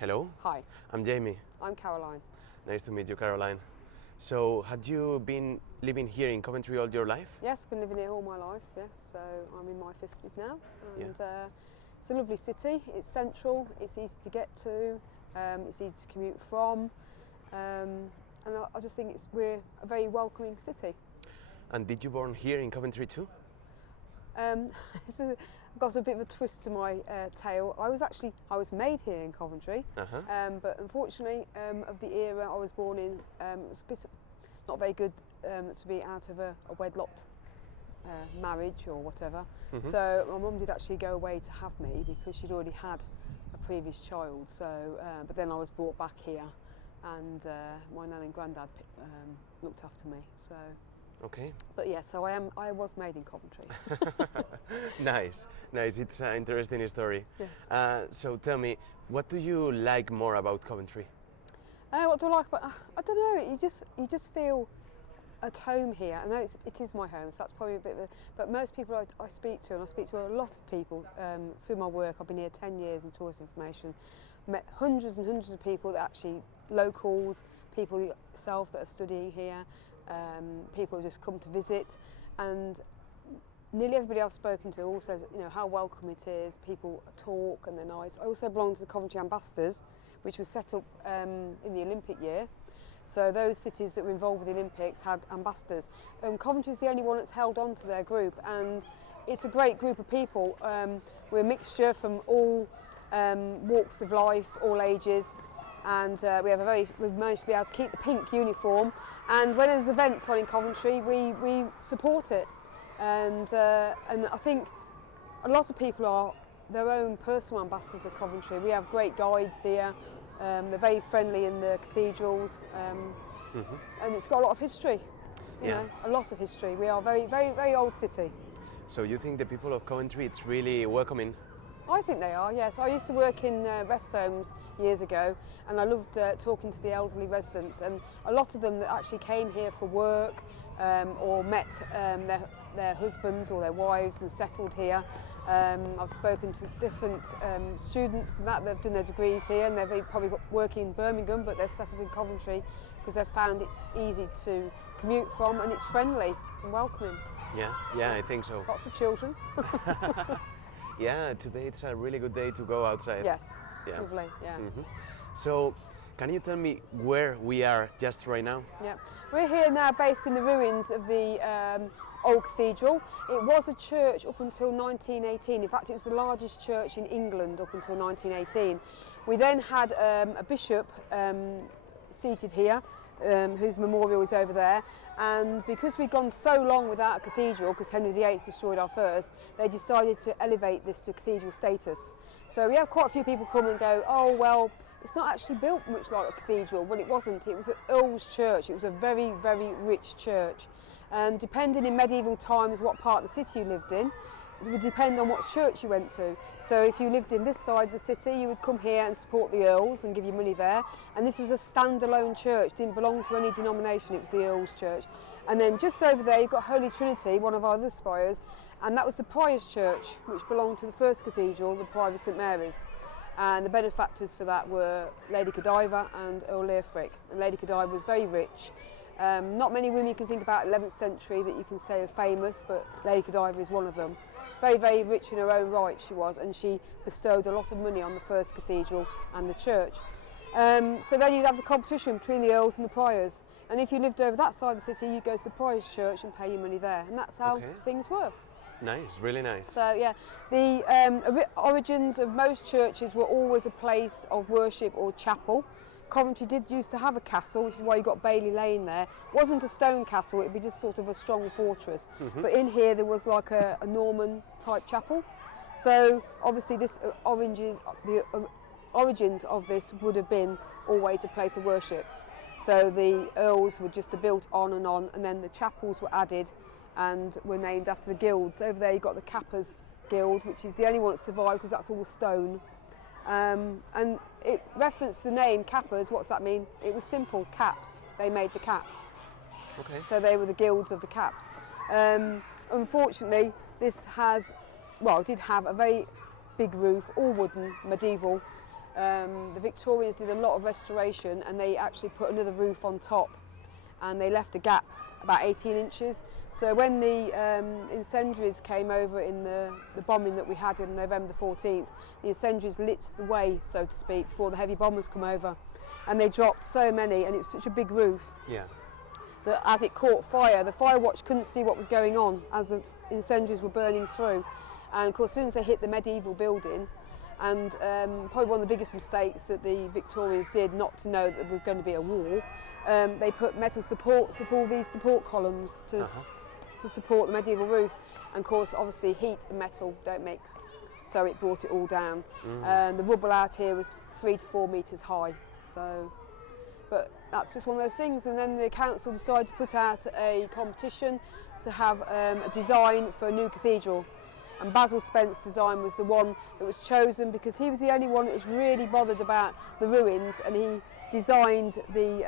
Hello, Hi, I'm Jamie. I'm Caroline. Nice to meet you, Caroline. So, had you been living here in Coventry all your life? Yes, been living here all my life, yes, so I'm in my 50s now, and Yeah. it's a lovely city. It's central, it's easy to get to, it's easy to commute from, and I just think we're a very welcoming city. And did you born here in Coventry too? It's got a bit of a twist to my tale. I was made here in Coventry, but unfortunately of the era I was born in, it was a bit not very good to be out of a wedlocked marriage or whatever. So my mum did actually go away to have me because she'd already had a previous child. So, but then I was brought back here, and my nan and granddad looked after me. So. Okay. But yeah, so I was made in Coventry. Nice. It's an interesting story. Yes. So tell me, what do you like more about Coventry? What do I like about? I don't know. You just feel at home here. I know it is my home, so that's probably a bit of a. But most people I speak to, and I speak to a lot of people through my work. I've been here 10 years in tourist information. Met hundreds and hundreds of people that actually locals, people yourself that are studying here. People who just come to visit, and nearly everybody I've spoken to all says, how welcome it is. People talk and they're nice. I also belong to the Coventry Ambassadors, which was set up in the Olympic year. So those cities that were involved with the Olympics had ambassadors. Coventry's the only one that's held on to their group, and it's a great group of people. We're a mixture from all walks of life, all ages. And we've managed to be able to keep the pink uniform, and when there's events on in Coventry we support it, and I think a lot of people are their own personal ambassadors of Coventry. We have great guides here, they're very friendly in the cathedrals, and it's got a lot of history, a lot of history. We are a very, very, very old city. So you think the people of Coventry, it's really welcoming? I think they are, yes. I used to work in rest homes years ago, and I loved talking to the elderly residents, and a lot of them that actually came here for work or met their husbands or their wives and settled here. I've spoken to different students and that have done their degrees here, and they're probably working in Birmingham, but they're settled in Coventry because they've found it's easy to commute from, and it's friendly and welcoming. Yeah, I think so. Lots of children. Yeah, today it's a really good day to go outside. Yes, it's lovely, yeah. So, can you tell me where we are just right now? Yeah, we're here now based in the ruins of the old cathedral. It was a church up until 1918. In fact, it was the largest church in England up until 1918. We then had a bishop seated here, whose memorial is over there, and because we'd gone so long without a cathedral, because Henry VIII destroyed our first, they decided to elevate this to cathedral status. So we have quite a few people come and go, oh well, it's not actually built much like a cathedral. Well, it wasn't. It was an Earl's church. It was a very, very rich church, and depending in medieval times what part of the city you lived in, it would depend on what church you went to. So if you lived in this side of the city, you would come here and support the Earls and give you money there. And this was a standalone church, didn't belong to any denomination, it was the Earls' church. And then just over there you've got Holy Trinity, one of our other spires, and that was the Prior's church, which belonged to the first cathedral, the Prior of St Mary's. And the benefactors for that were Lady Godiva and Earl Leofric. And Lady Godiva was very rich. Not many women you can think about 11th century that you can say are famous, but Lady Godiva is one of them. Very, very rich in her own right she was, and she bestowed a lot of money on the first cathedral and the church. So then you'd have the competition between the Earls and the Priors, and if you lived over that side of the city, you'd go to the Prior's church and pay your money there, and that's how things were. Nice, really nice. So yeah, the origins of most churches were always a place of worship or chapel. Coventry did used to have a castle, which is why you got Bailey Lane there. It wasn't a stone castle, it'd be just sort of a strong fortress. But in here there was like a Norman type chapel. So obviously the origins of this would have been always a place of worship. So the Earls were just built on, and then the chapels were added and were named after the guilds. Over there you've got the Cappers Guild, which is the only one that survived because that's all stone. And it referenced the name Cappers. What's that mean? It was simple, caps. They made the caps. Okay. So they were the guilds of the caps. Unfortunately, this did have a very big roof, all wooden, medieval. The Victorians did a lot of restoration, and they actually put another roof on top, and they left a gap about 18 inches. So when the incendiaries came over in the bombing that we had on November the 14th, the incendiaries lit the way, so to speak, before the heavy bombers come over. And they dropped so many, and it was such a big roof that as it caught fire, the fire watch couldn't see what was going on as the incendiaries were burning through. And of course, as soon as they hit the medieval building, and probably one of the biggest mistakes that the Victorians did, not to know that there was going to be a war, they put metal supports, all these support columns to support the medieval roof. And of course, obviously, heat and metal don't mix, so it brought it all down. The rubble out here was 3 to 4 metres high. So, but that's just one of those things. And then the council decided to put out a competition to have a design for a new cathedral. And Basil Spence's design was the one that was chosen because he was the only one that was really bothered about the ruins, and he designed the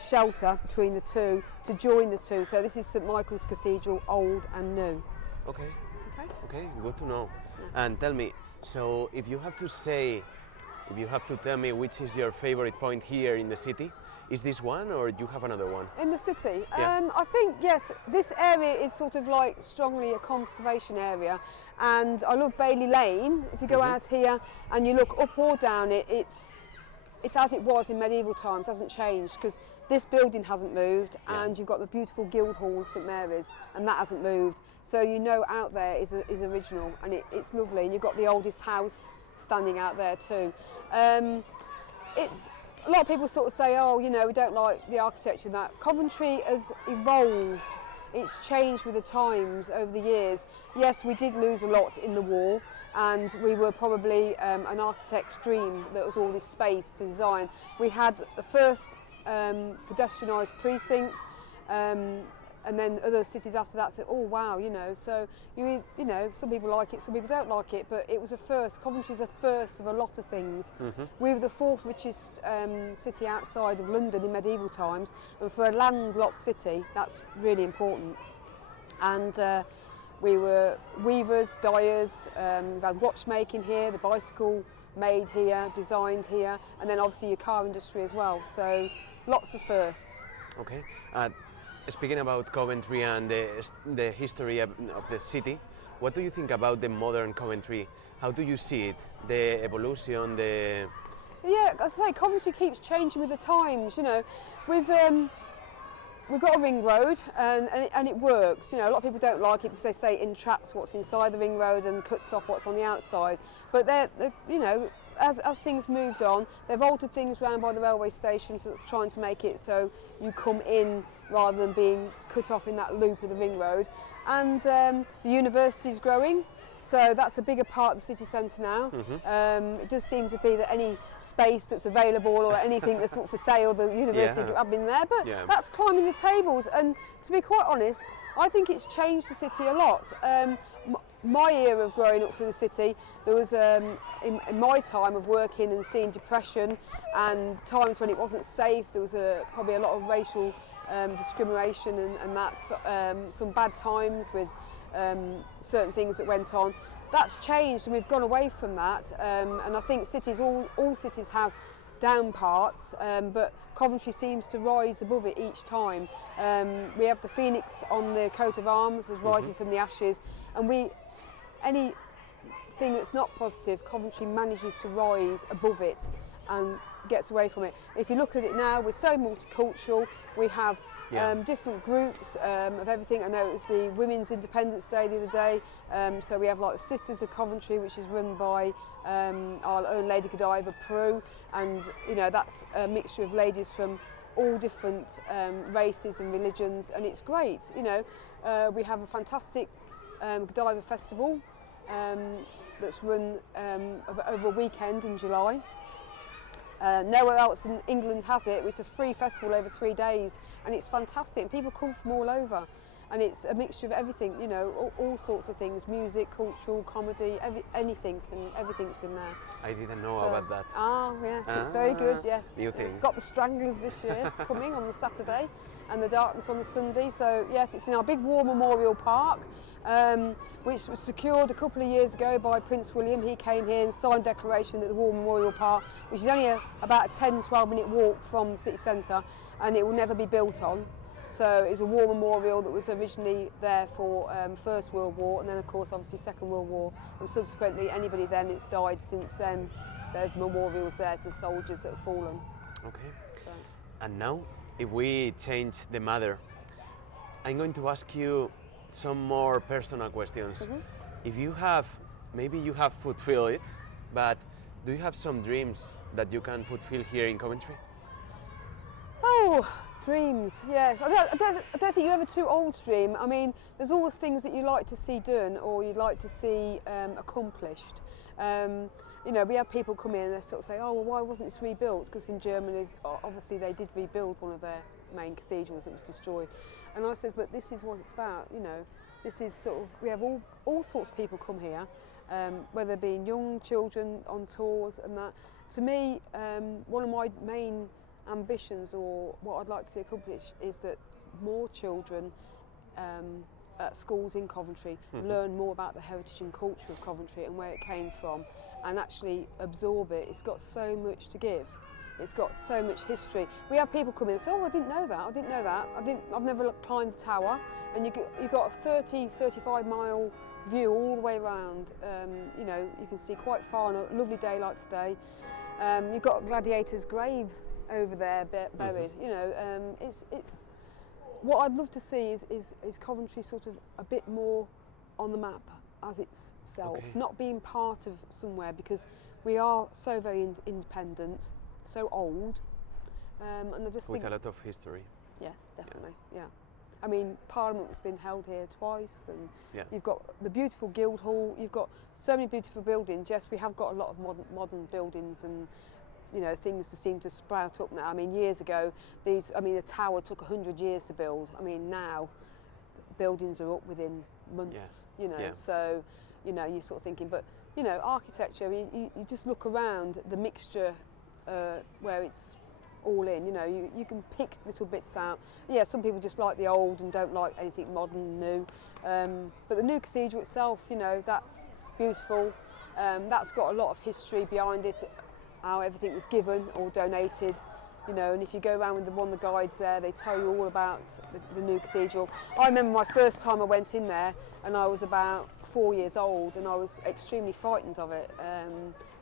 shelter between the two to join the two. So this is St Michael's Cathedral, old and new. Okay, good to know. And tell me, so if you have to tell me which is your favorite point here in the city, is this one or do you have another one? In the city? Yeah. I think, yes, this area is sort of like strongly a conservation area, and I love Bailey Lane. If you go out here and you look up or down it, it's as it was in medieval times, hasn't changed, because this building hasn't moved, and you've got the beautiful Guildhall St Mary's, and that hasn't moved. So you know out there is original, and it's lovely, and you've got the oldest house standing out there too. It's a lot of people sort of say, oh, you know, we don't like the architecture and that. Coventry has evolved. It's changed with the times over the years. Yes, we did lose a lot in the war, and we were probably an architect's dream. That was all this space to design. We had the first pedestrianised precinct, and then other cities after that said, oh wow, you know, so you know, some people like it, some people don't like it, but it was a first. Coventry's a first of a lot of things. We were the 4th richest city outside of London in medieval times, and for a landlocked city, that's really important. And we were weavers, dyers, we've had watchmaking here, the bicycle made here, designed here, and then obviously your car industry as well, so lots of firsts. Okay. Speaking about Coventry and the history of the city, what do you think about the modern Coventry? How do you see it? The evolution, Yeah, as I say, Coventry keeps changing with the times. You know, we've got a ring road, and it works. You know, a lot of people don't like it because they say it entraps what's inside the ring road and cuts off what's on the outside. But they're you know, as things moved on, they've altered things round by the railway stations, trying to make it so you come in rather than being cut off in that loop of the ring road. And the university's growing, so that's a bigger part of the city centre now. It does seem to be that any space that's available or anything that's not for sale, the university have been there, but that's climbing the tables. And to be quite honest, I think it's changed the city a lot. My era of growing up through the city, there was, in my time of working and seeing depression and times when it wasn't safe, there was probably a lot of racial discrimination and that's some bad times with certain things that went on. That's changed, and we've gone away from that, and I think cities, all cities have down parts, but Coventry seems to rise above it each time. We have the phoenix on the coat of arms as rising from the ashes, and anything that's not positive, Coventry manages to rise above it and gets away from it. If you look at it now, we're so multicultural. We have different groups of everything. I know it was the Women's Independence Day the other day, so we have like the Sisters of Coventry, which is run by our own Lady Godiva Prue, and you know, that's a mixture of ladies from all different races and religions, and it's great. You know, we have a fantastic Godiva Festival that's run over a weekend in July. Nowhere else in England has it. It's a free festival over 3 days, and it's fantastic. And people come from all over, and it's a mixture of everything. You know, all sorts of things: music, cultural, comedy, anything, and everything's in there. I didn't know about that. Ah, yes, it's very good. Yes, new thing. It's got the Stranglers this year coming on the Saturday, and the Darkness on the Sunday. So yes, it's in our big war memorial park. which was secured a couple of years ago by Prince William. He came here and signed a declaration at the War Memorial Park, which is only about a 10-12 minute walk from the city centre, and it will never be built on. So it was a war memorial that was originally there for First World War, and then of course obviously Second World War, and subsequently anybody then that's died since then, there's memorials there to soldiers that have fallen. Okay. So. And now, if we change the matter, I'm going to ask you some more personal questions. If you have, maybe you have fulfilled it, but do you have some dreams that you can fulfill here in Coventry? Oh, dreams, yes. I don't think you're ever too old to dream. I mean, there's always things that you like to see done or you'd like to see accomplished. You know, we have people come in and they sort of say, oh, well, why wasn't this rebuilt? Because in Germany, obviously, they did rebuild one of their main cathedrals that was destroyed. And I said, but this is what it's about, you know. This is sort of, we have all sorts of people come here, whether being young children on tours and that. To me, one of my main ambitions or what I'd like to see accomplished is that more children at schools in Coventry learn more about the heritage and culture of Coventry and where it came from, and actually absorb it. It's got so much to give. It's got so much history. We have people come in and say, oh, I didn't know that. I've never climbed the tower. And you've got a 35 mile view all the way around. You know, you can see quite far on a lovely day like today. You've got a gladiator's grave over there buried. You know, it's what I'd love to see is Coventry sort of a bit more on the map as itself, not being part of somewhere, because we are so very independent, so old, and I just think with a lot of history. Yes, definitely, yeah. I mean, Parliament's been held here twice, and you've got the beautiful Guildhall. You've got so many beautiful buildings. Yes, we have got a lot of modern buildings, and you know, things just seem to sprout up now. I mean, years ago, the tower took 100 years to build. I mean, now buildings are up within months. You know, so you know, you're sort of thinking, but you know, architecture. You just look around the mixture where it's all in. You know, you can pick little bits out. Yeah, some people just like the old and don't like anything modern and new. But the new cathedral itself, you know, that's beautiful. That's got a lot of history behind it. How everything was given or donated, you know, and if you go around with one of the guides there, they tell you all about the new cathedral. I remember my first time I went in there, and I was about 4 years old, and I was extremely frightened of it.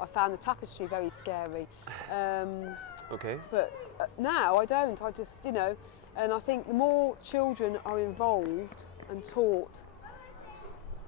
I found the tapestry very scary. But now I don't. I just, you know, and I think the more children are involved and taught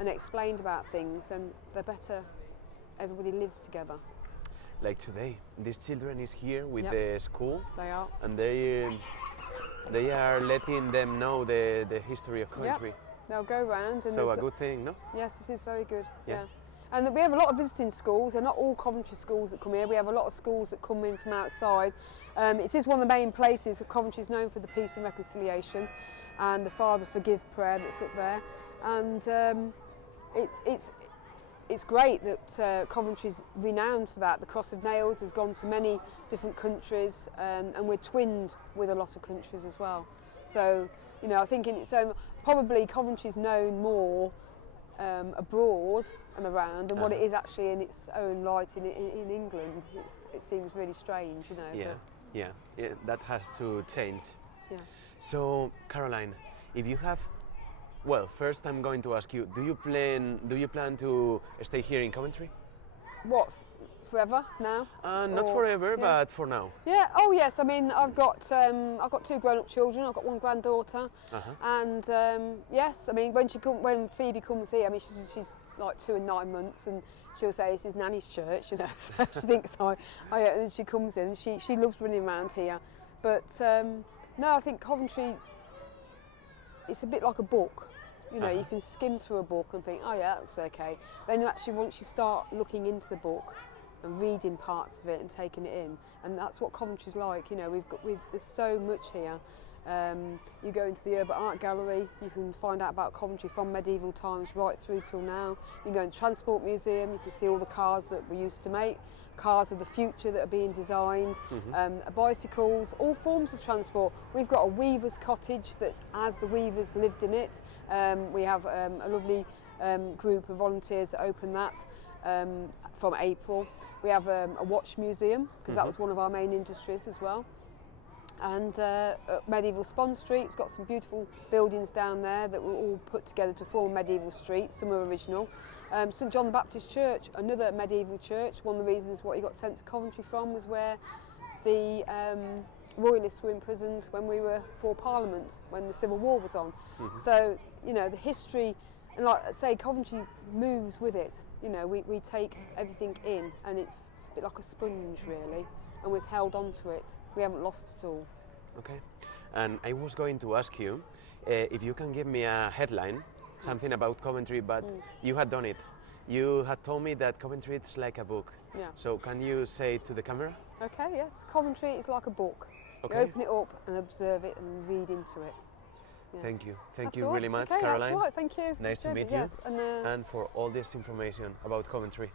and explained about things, then the better everybody lives together. Like today, these children is here with the school. They are. And they are letting them know the history of Coventry. They'll go round. And so a good thing, no? Yes, it is very good, And we have a lot of visiting schools. They're not all Coventry schools that come here. We have a lot of schools that come in from outside. It is one of the main places. Coventry is known for the peace and reconciliation and the Father Forgive prayer that's up there. And it's great that Coventry's renowned for that. The Cross of Nails has gone to many different countries, and we're twinned with a lot of countries as well. So, you know, I think in its own, probably Coventry's known more abroad and around than what it is actually in its own right in England. It seems really strange, you know. Yeah, that has to change. Yeah. So, Caroline, if you have, well, first I'm going to ask you, do you plan to stay here in Coventry? What, forever now? Not forever, but for now. Yeah. Oh yes. I mean, I've got 2 grown-up children. I've got 1 granddaughter, and yes. I mean, when Phoebe comes here, I mean, she's like 2 and 9 months, and she'll say this is Nanny's church, you know. So she thinks and she comes in. She loves running around here, but no, I think Coventry. It's a bit like a book. You know, you can skim through a book and think, oh yeah, that looks okay. Then actually, once you start looking into the book and reading parts of it and taking it in, and that's what Coventry's like. You know, there's so much here. You go into the Urban Art Gallery, you can find out about Coventry from medieval times right through till now. You can go in the Transport Museum, you can see all the cars that we used to make. cars of the future that are being designed, bicycles, all forms of transport. We've got a weaver's cottage that's as the weavers lived in it. We have a lovely group of volunteers that open that from April. We have a watch museum, because that was one of our main industries as well. And medieval Spon Street, it's got some beautiful buildings down there that were all put together to form medieval street. Some are original. St John the Baptist Church, another medieval church. One of the reasons why he got sent to Coventry from was where the royalists were imprisoned when we were for Parliament, when the Civil War was on. So, you know, the history, and like I say, Coventry moves with it. You know, we take everything in, and it's a bit like a sponge really, and we've held on to it. We haven't lost it all. Okay. And I was going to ask you if you can give me a headline, something about Coventry, but you had done it. You had told me that Coventry is like a book. Yeah. So can you say it to the camera? Okay, yes. Coventry is like a book. Okay. You open it up and observe it and read into it. Yeah. Thank you. Thank That's you all right. really much, Okay, Caroline. that's all right. Thank you. Nice to meet Yes. you. And for all this information about Coventry.